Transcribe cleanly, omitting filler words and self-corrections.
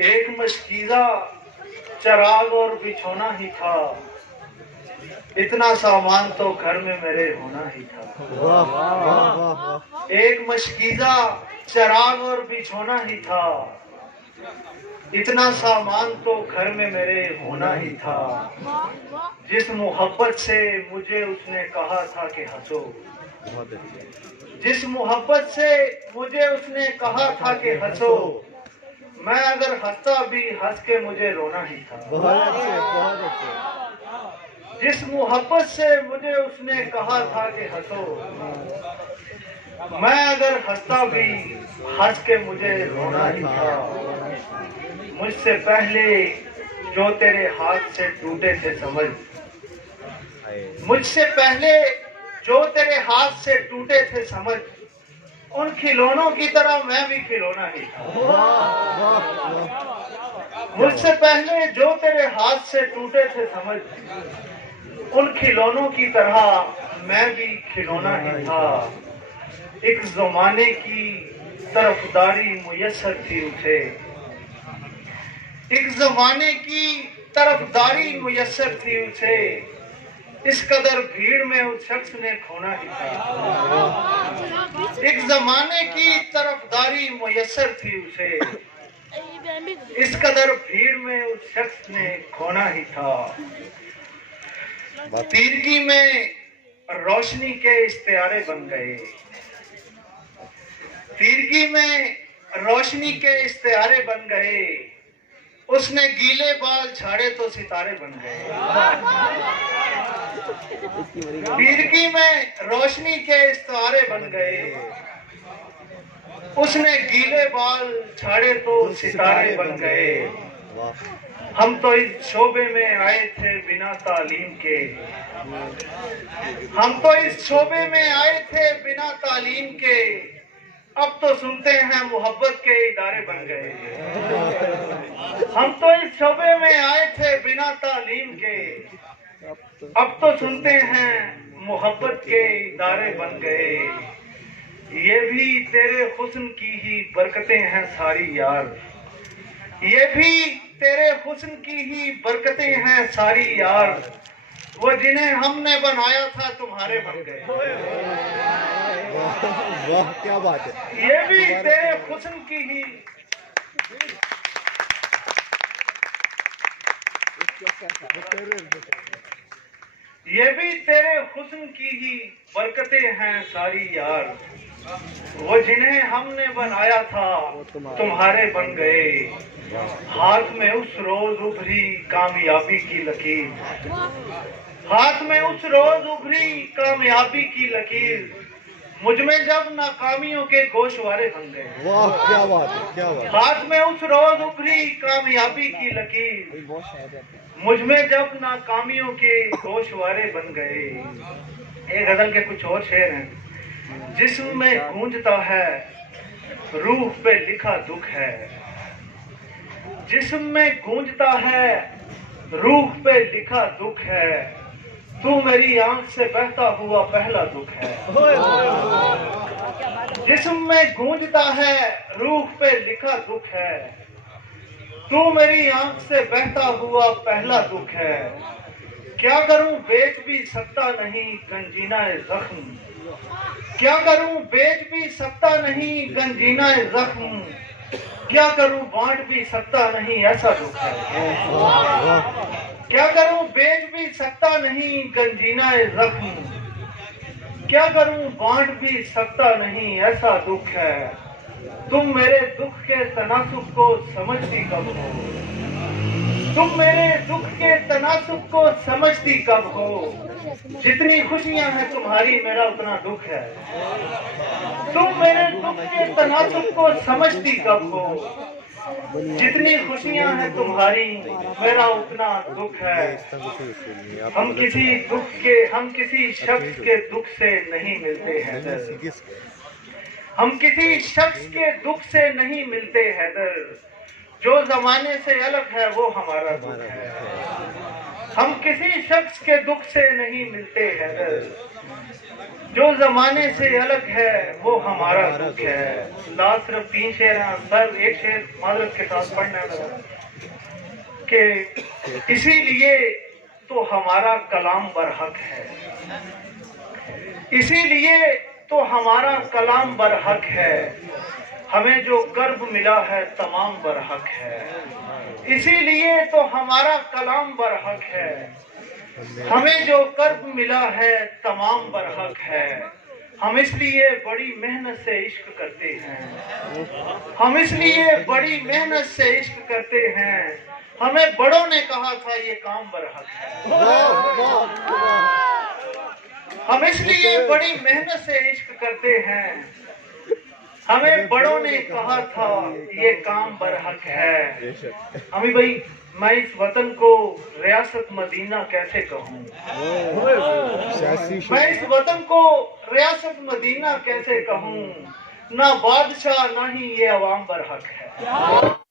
एक मशकीज़ा चराग और बिछोना ही था, इतना सामान तो घर में मेरे होना ही था। वाह वाह वाह। एक मशकीज़ा चराग और बिछोना ही था, इतना सामान तो घर में मेरे होना ही था। जिस मोहब्बत से मुझे उसने कहा था कि हंसो, जिस मोहब्बत से मुझे उसने कहा था कि हंसो, मैं अगर हंसता भी हंस के मुझे रोना ही था। बहुत अच्छे बहुत अच्छे। जिस मोहब्बत से मुझे उसने कहा था कि हंसो, मैं अगर हंसता भी हंस के मुझे रोना ही था। मुझसे पहले जो तेरे हाथ से टूटे थे समझ, मुझसे पहले जो तेरे हाथ से टूटे थे समझ, उन खिलौनों की तरह मैं भी खिलौना ही था। मुझसे पहले जो तेरे हाथ से टूटे थे समझ, उन खिलौनों की तरह मैं भी खिलौना ही था। एक ज़माने की तरफदारी मुयस्सर थी उसे, एक ज़माने की तरफदारी मुयस्सर थी उसे, इस कदर भीड़ में उस शख्स ने खोना ही था। एक ज़माने की तरफदारी मुयस्सर थी उसे, इस कदर भीड़ में उस शख्स ने खोना ही था। तीरगी में रोशनी के इस्तियारे बन गए, तीरगी में रोशनी के इस्तियारे बन गए, उसने गीले बाल झाड़े तो सितारे बन गए। तीरगी में रोशनी के इस्तियारे बन गए, उसने गीले बाल झाड़े तो सितारे बन गए। हम तो इस शोबे में आए थे बिना तालीम के, हम तो इस शोबे में आए थे बिना तालीम के, अब तो सुनते हैं मोहब्बत के इदारे बन गए। हम तो इस शोबे में आए थे बिना तालीम के, अब तो सुनते हैं मोहब्बत के इदारे बन गए। ये भी तेरे हुस्न की ही बरकतें हैं सारी यार, ये भी तेरे हुस्न की ही बरकतें हैं सारी यार, वो जिन्हें हमने बनाया था तुम्हारे बन गए। वाह क्या बात है। ये भी तेरे हुस्न की ही, ये भी तेरे हुस्न की ही बरकतें हैं सारी यार, वो जिन्हें हमने बनाया था तुम्हारे बन गए। हाथ में उस रोज उभरी कामयाबी की लकीर, हाथ में उस रोज उभरी कामयाबी की लकीर, मुझ में जब नाकामियों के गोशवारे बन गए। वाह क्या बात है क्या बात है। हाथ में उस रोज उभरी कामयाबी की लकीर, मुझ में जब नाकामियों के गोशवारे बन गए। एक गजल के कुछ और शेर हैं। जिस्म में गूंजता है रूह पे लिखा दुख है, जिस्म में गूंजता है रूह पे लिखा दुख है, तू मेरी आंख से बहता हुआ पहला दुख है। जिस्म में गूंजता है रूह पे लिखा दुख है, तू मेरी आंख से बहता हुआ पहला दुख है। क्या करूं बेच भी सकता नहीं गंजीना जख्म, क्या करूं बेच भी सकता नहीं गंजीना जख्म, क्या करूं बांट भी सकता नहीं ऐसा दुख है। क्या करूं बेच भी सकता नहीं गंजीना जख्म, क्या करूं बांट भी सकता नहीं ऐसा दुख है। तुम मेरे दुख के तनासुब को समझती कब हो, तुम मेरे दुख के तनासुब को समझती कब हो, जितनी खुशियां हैं तुम्हारी मेरा उतना दुख है। तुम मेरे दुख के तनासुब को समझती कब हो, जितनी खुशियां हैं तुम्हारी मेरा उतना दुख है। हम किसी शख्स के दुख से नहीं मिलते हैं, हम किसी शख्स के दुख से नहीं मिलते हैदर, जो जमाने से अलग है वो हमारा दुख है। हम किसी शख्स के दुख से नहीं मिलते हैदर, जो जमाने से अलग है वो हमारा दुख है। लास्ट सिर्फ 3 शेर हैं सर, एक शेर माजरत के साथ पढ़ना लगा कि इसीलिए तो हमारा कलाम बरहक है, इसीलिए तो हमारा कलाम बरहक है, हमें जो कर्ब मिला है तमाम बरहक है, इसीलिए तो हमारा कलाम बरहक है, हमें जो कर्ब मिला है तमाम बरहक है। हम इसलिए बड़ी मेहनत से इश्क करते हैं, हम इसलिए बड़ी मेहनत से इश्क करते हैं, हमें बड़ों ने कहा था ये काम बरहक है। वाह वाह वाह। हम इसलिए बड़ी मेहनत से इश्क करते हैं, हमें बड़ों ने कहा था ये काम बरहक है। बेशक। अमी भाई, मैं इस वतन को रियासत मदीना कैसे कहूँ, सियासी मैं इस वतन को रियासत मदीना कैसे कहूँ, ना बादशाह ना ही ये अवाम बरहक है।